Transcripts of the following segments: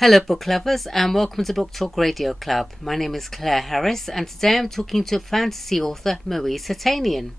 Hello book lovers and welcome to Book Talk Radio Club. My name is Claire Harris and today I'm talking to fantasy author Moeez Hatanian.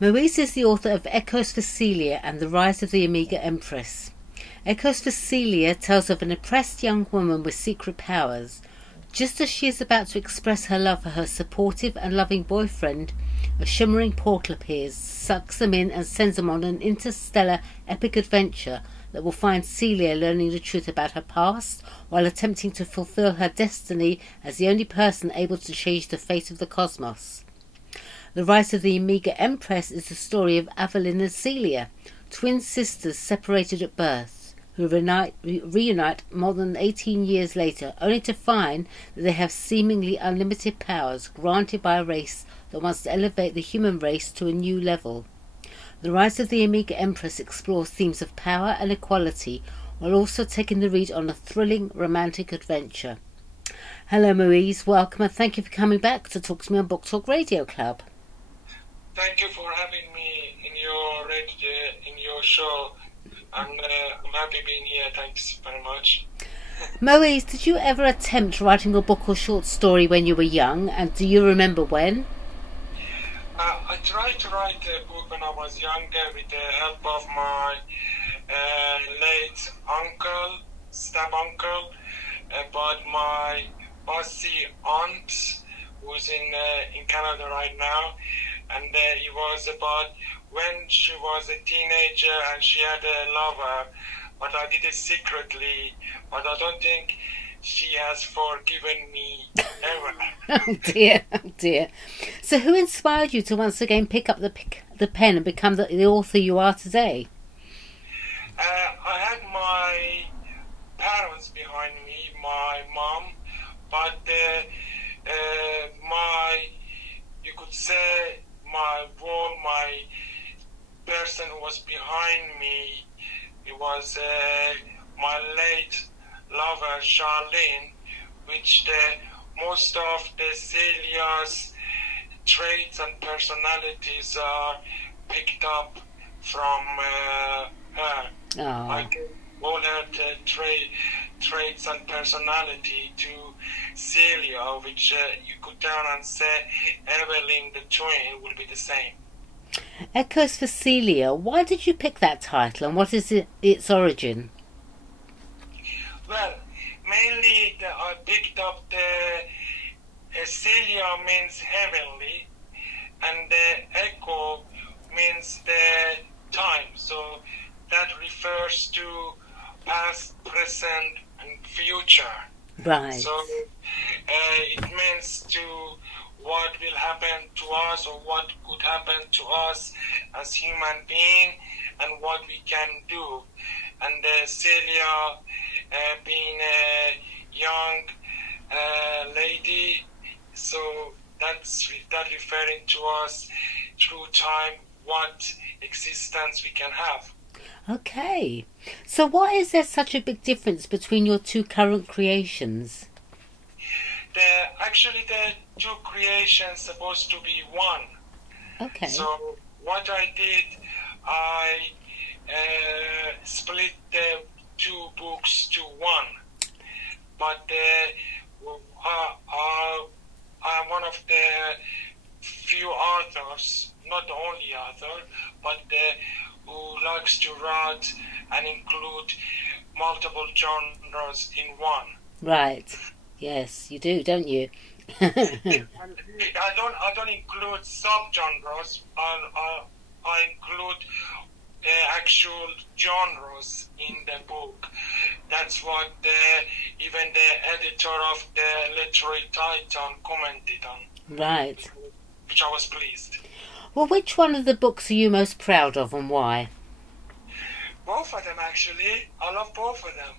Moeez is the author of Echoes for Celia and The Rise of the Amiga Empress. Echoes for Celia tells of an oppressed young woman with secret powers. Just as she is about to express her love for her supportive and loving boyfriend, a shimmering portal appears, sucks them in and sends them on an interstellar epic adventure that will find Celia learning the truth about her past while attempting to fulfill her destiny as the only person able to change the fate of the cosmos. The Rise of the Amiga Empress is the story of Evelyn and Celia, twin sisters separated at birth, who reunite more than 18 years later, only to find that they have seemingly unlimited powers granted by a race that wants to elevate the human race to a new level. The Rise of the Amiga Empress explores themes of power and equality while also taking the reader on a thrilling romantic adventure. Hello Moeez, welcome and thank you for coming back to talk to me on Book Talk Radio Club. Thank you for having me in your show. I'm happy being here. Thanks very much. Moeez, did you ever attempt writing a book or short story when you were young, and do you remember when? I tried to write a book when I was younger with the help of my late uncle, step-uncle, but my bossy aunt, who's in Canada right now, and it was about when she was a teenager and she had a lover, but I did it secretly, but I don't think she has forgiven me ever. Oh dear. So who inspired you to once again pick up the pen and become the author you are today? I had my parents behind me, my mom, but you could say my person who was behind me, it was my late lover Charlene, which most of the Celia's traits and personalities are picked up from her. Aww. I gave all her traits and personality to Celia, which you could down and say Evelyn the twin will be the same. Echoes for Celia, why did you pick that title and what is its origin? Well, mainly I picked up the Celia means heavenly, and the echo means the time. So that refers to past, present, and future. Right. So it means to what will happen to us or what could happen to us as human being and what we can do. And Celia being a young lady, so that's referring to us through time, what existence we can have. Okay, so why is there such a big difference between your two current creations? Actually, the two creations supposed to be one. Okay. So what I did, I split the two books to one. But I'm one of the few authors, not the only author, but who likes to write and include multiple genres in one. Right. Yes, you do, don't you? I don't include subgenres. I include actual genres in the book. That's what even the editor of the Literary Titan commented on. Right. Which I was pleased. Well, which one of the books are you most proud of and why? Both of them, actually. I love both of them.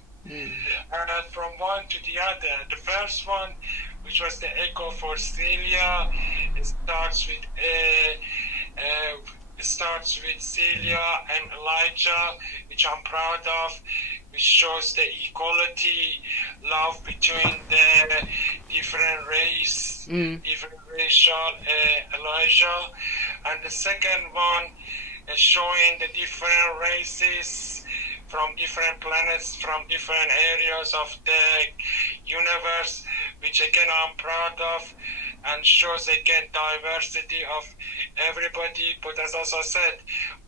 From one to the other. The first one, which was the Echo for Celia, it starts with Celia and Elijah, which I'm proud of, which shows the equality, love between the different race, different racial Elijah. And the second one is showing the different races from different planets, from different areas of the universe, which again I'm proud of, and shows again diversity of everybody. But as also said,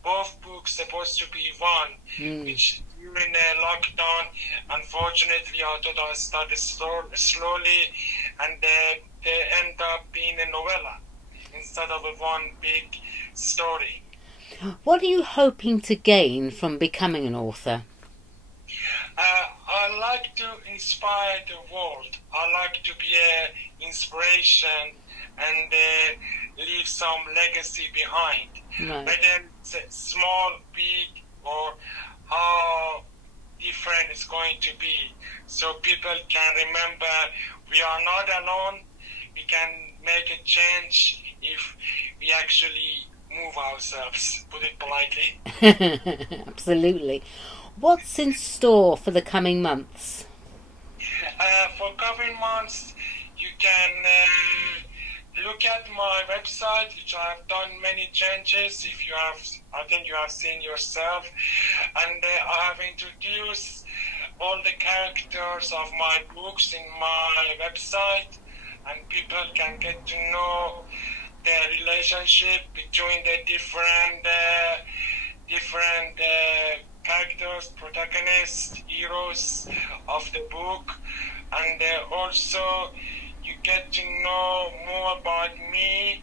both books supposed to be one, which during the lockdown, unfortunately, although I started slowly, and they end up being a novella instead of a one big story. What are you hoping to gain from becoming an author? I like to inspire the world. I like to be an inspiration and leave some legacy behind. Right. Whether it's small, big, or how different it's going to be. So people can remember we are not alone. We can make a change if we actually move ourselves, put it politely. Absolutely. What's in store for the coming months? For coming months, you can look at my website, which I have done many changes. If you have, I think you have seen yourself, and I have introduced all the characters of my books in my website, and people can get to know the relationship between the different characters, protagonists, heroes of the book, and also you get to know more about me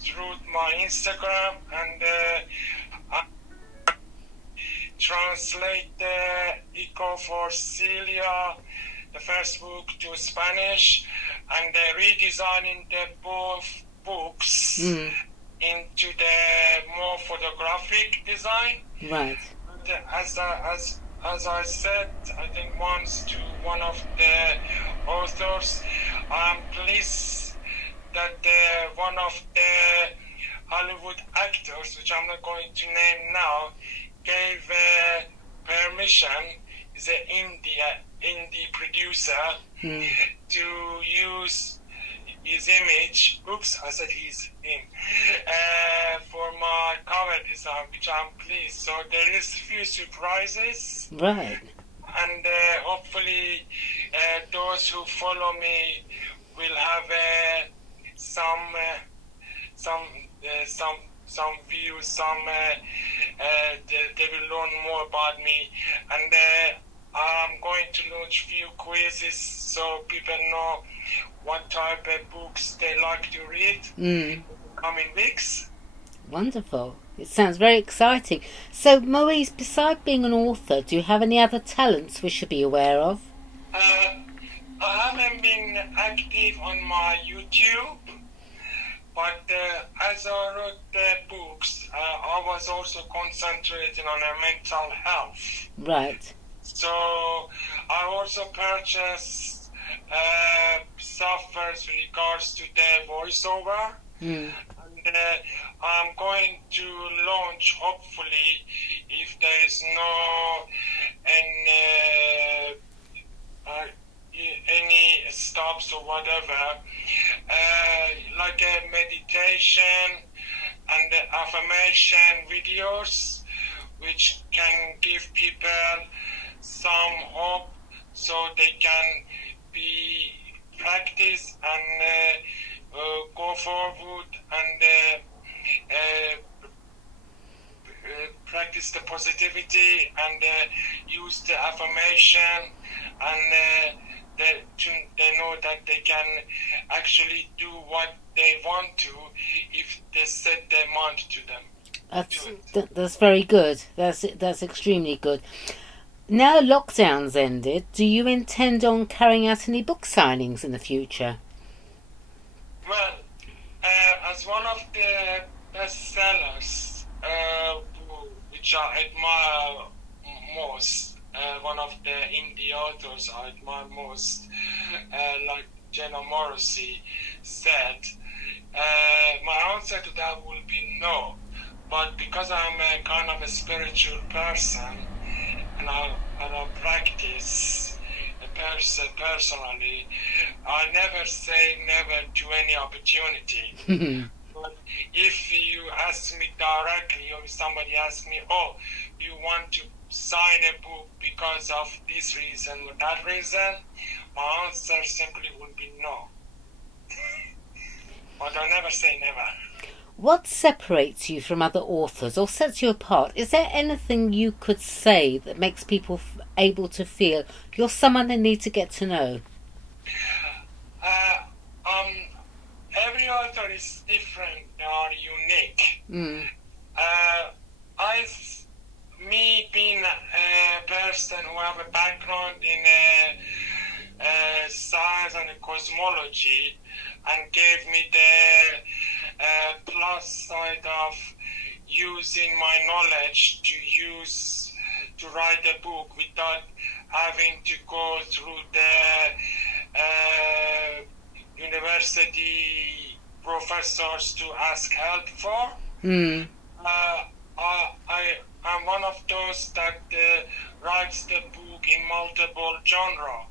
through my Instagram, and I translate the Eco for Celia, the first book, to Spanish, and redesigning the both books into the more photographic design. Right. As I said, I think once to one of the authors, I'm pleased that one of the Hollywood actors, which I'm not going to name now, gave permission, is an indie producer, to use his image, I said him, for my cover design, which I'm pleased. So there is a few surprises. Right. And hopefully those who follow me will have some views, they will learn more about me. And I'm going to launch a few quizzes so people know what type of books they like to read in the coming weeks. Wonderful. It sounds very exciting. So, Moeez, besides being an author, do you have any other talents we should be aware of? I haven't been active on my YouTube, but as I wrote the books, I was also concentrating on mental health. Right. So I also purchased software with regards to the voiceover. And I'm going to launch, hopefully, if there is no any stops or whatever, like a meditation and affirmation videos, which can give people some hope so they can be practice and go forward and practice the positivity and use the affirmation, and they know that they can actually do what they want to if they set their mind to them. That's very good. That's extremely good. Now lockdown's ended, do you intend on carrying out any book signings in the future? Well, as one of the bestsellers, which I admire most, one of the indie authors I admire most, like Jenna Morrissey said, my answer to that will be no. But because I'm a kind of a spiritual person, and I practice personally, I never say never to any opportunity. But if you ask me directly, or if somebody asks me, oh, you want to sign a book because of this reason or that reason, my answer simply would be no. But I never say never. What separates you from other authors or sets you apart? Is there anything you could say that makes people able to feel you're someone they need to get to know? Every author is different or unique. Me being a person who have a background in science and cosmology, and gave me the plus side of using my knowledge to write a book without having to go through the university professors to ask help for. I'm one of those that writes the book in multiple genre.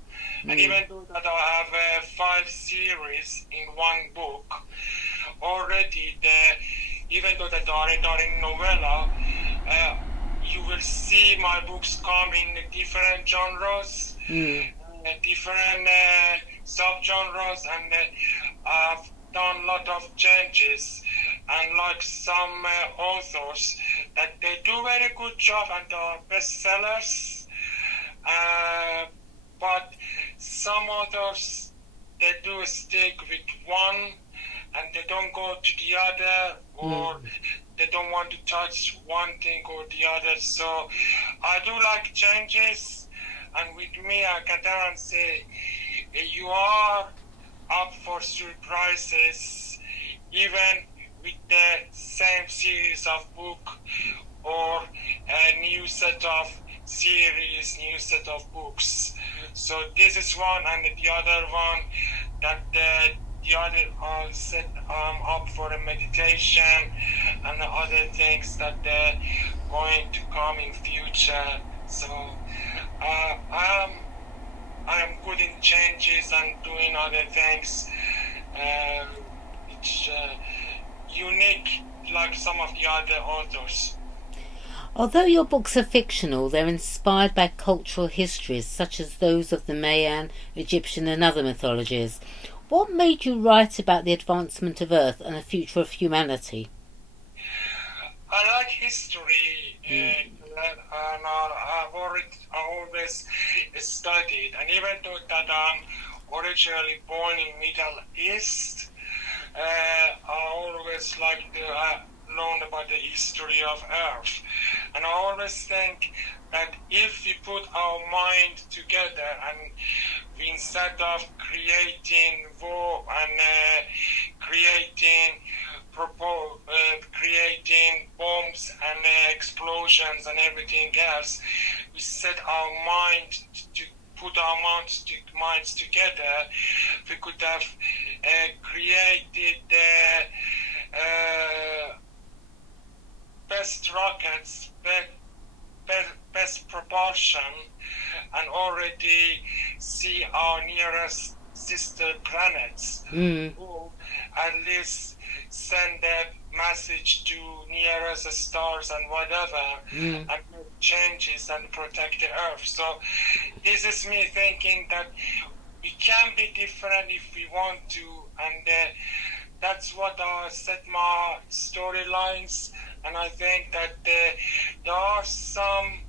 And even though that I have 5 series in one book, already even though that are in novella, you will see my books come in different genres, different subgenres, and I've done a lot of changes. And like some authors, that they do very good job and are bestsellers, but some authors, they do stick with one and they don't go to the other, or they don't want to touch one thing or the other. So I do like changes, and with me I can tell and say you are up for surprises, even with the same series of book or a new set of series, new set of books. So this is one, and the other one that the other set up for a meditation and other things that they're going to come in future. So I am good in changes and doing other things. It's unique like some of the other authors. Although your books are fictional, they're inspired by cultural histories such as those of the Mayan, Egyptian and other mythologies. What made you write about the advancement of Earth and the future of humanity? I like history, and I've always studied, and even though that I'm originally born in Middle East, I always like to learn about the history of Earth. And I always think that if we put our mind together and instead of creating war and creating bombs and explosions and everything else, we set our mind to put our minds together, we could have created best rockets, best propulsion, and already see our nearest sister planets, who at least send a message to nearest stars and whatever, and make changes and protect the Earth. So this is me thinking that we can be different if we want to, and that's what I set my storylines. And I think that there are some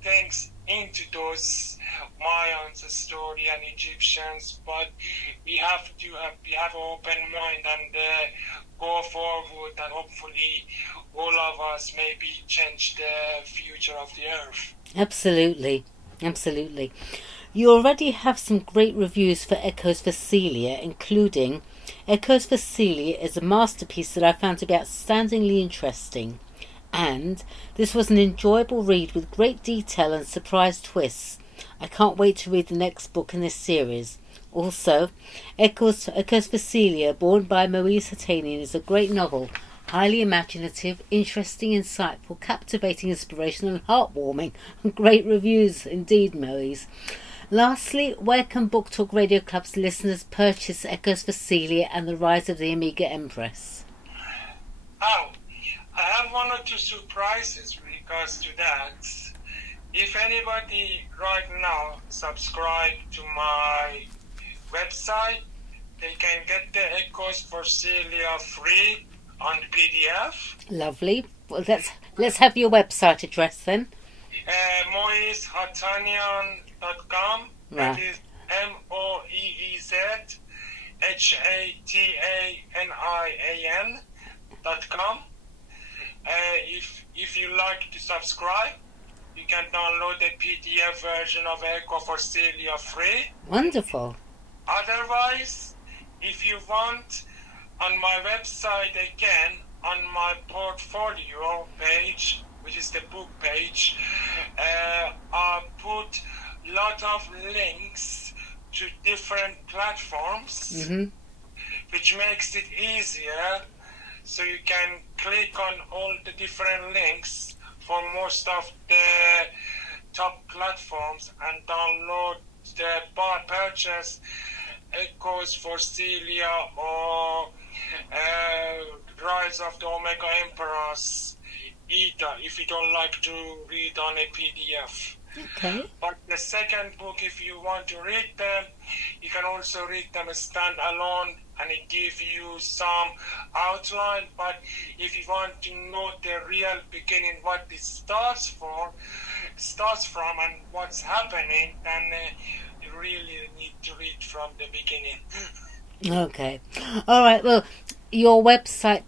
things into those Mayans story and Egyptians, but we have to have an open mind and go forward, and hopefully all of us maybe change the future of the Earth. Absolutely. You already have some great reviews for Echoes for Celia, including Echoes for Celia is a masterpiece that I found to be outstandingly interesting, and this was an enjoyable read with great detail and surprise twists. I can't wait to read the next book in this series. Also, Echoes for Celia, born by Moeez Hatanian, is a great novel, highly imaginative, interesting, insightful, captivating, inspirational and heartwarming. Great reviews indeed, Moeez. Lastly, where can Book Talk Radio Club's listeners purchase Echoes for Celia and the Rise of the Amiga Empress? Oh, I have one or two surprises regards to that, if anybody right now subscribe to my website, they can get the Echoes for Celia free on PDF. Lovely. Well, let's have your website address then. MoeezHatanian.com. That is MoeezHatanian.com. If you like to subscribe, you can download the PDF version of Echo for Celia free. Wonderful. Otherwise, if you want, on my website again, on my portfolio page, which is the book page, I put a lot of links to different platforms, which makes it easier. So you can click on all the different links for most of the top platforms and download the purchase Echoes for Celia or Rise of the Omega Emperors either, if you don't like to read on a PDF. Okay. But the second book, if you want to read them, you can also read them standalone, and it gives you some outline. But if you want to know the real beginning, what it starts from, and what's happening, then you really need to read from the beginning. Okay. All right. Well, your website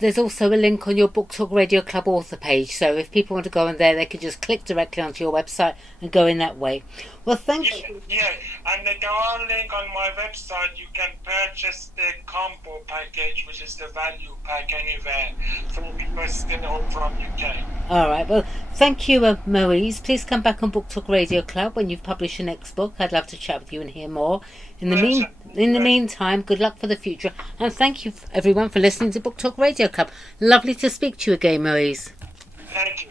there's also a link on your Book Talk Radio Club author page, so if people want to go on there, they can just click directly onto your website and go in that way. Well, thank you. Yeah, and the one link on my website, you can purchase the combo package, which is the value pack anywhere from Western or from UK. All right. Well, thank you, Moeez. Please come back on Book Talk Radio Club when you've published your next book. I'd love to chat with you and hear more. In the meantime, good luck for the future, and thank you everyone for listening to Book Talk Radio Club. Lovely to speak to you again, Moeez. Thank you.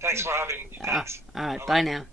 Thanks for having me. Thanks. All right. Bye now.